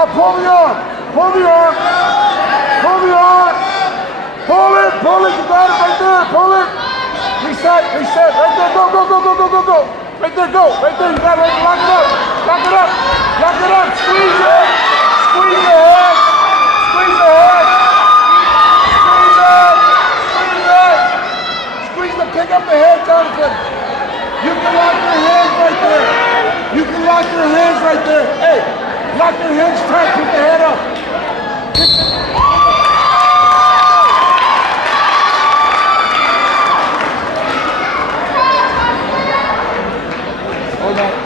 Now pull the arm. Pull the arm. Pull the arm. Pull it. Pull it. You got it right there. Pull it. Reset. Reset. Right there. Go, go, go, go, go, go, go. Right there. Go. Right there. You got it. Right there. Lock it up. Lock it up. Lock it up. Squeeze it. Squeeze the head. Squeeze the head. Squeeze it. Squeeze it. Squeeze the. Pick up the head, Johnathan. You can lock your hands right there. You can lock your hands right there. Hey, lock your hands tight. Keep the head up. Hold on.